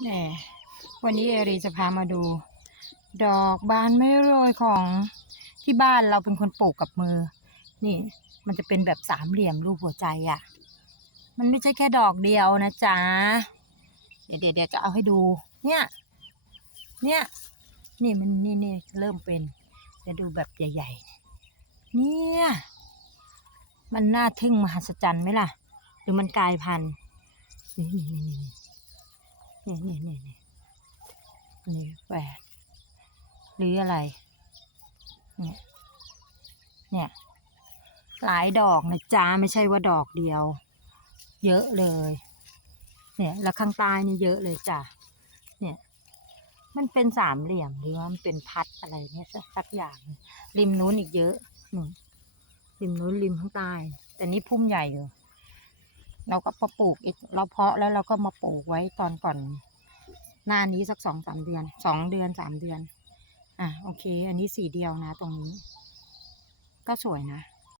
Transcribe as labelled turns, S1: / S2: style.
S1: แหมวันนี้เอรีจะพามาดู ดอกบานไม่โรยของที่บ้านเราเป็นคนปลูกกับมือ นี่ มันจะเป็นแบบสามเหลี่ยมรูปหัวใจอะ่ะ มันไม่ใช่แค่ดอกเดียวนะจ๊ะ เดี๋ยวเดี๋ยวเดี๋ยวจะเอาให้ดู เนี่ย เนี่ย นี่มันนี่นี่เริ่มเป็น จะดูแบบใหญ่ ๆ เนี่ย มันน่าทึ่งมหัศจรรย์ไหมล่ะ หรือมันกลายพันธุ์นี่นี่นี่ นี่นี่นี่นี่นี่นี่แหวนหรืออะไร เนี่ย เนี่ย หลายดอกนะจ๊ะไม่ใช่ว่าดอกเดียว เยอะเลย เนี่ยแล้วข้างใต้นี่เยอะเลยจ้ะเนี่ย มันเป็นสามเหลี่ยมหรือว่ามันเป็นพัดอะไรเนี่ยสักสักอย่าง ริมนู้นอีกเยอะนู่นริมนู้นริมข้างใต้ แต่นี่พุ่มใหญ่อยู่ เราก็มาปลูกอีกเราเพาะแล้วเราก็มาปลูกไว้ตอนก่อน หน้านี้สักสองสามเดือนสองเดือนสามเดือน อะโอเค อันนี้สีเดียวนะตรงนี้ ก็สวยนะ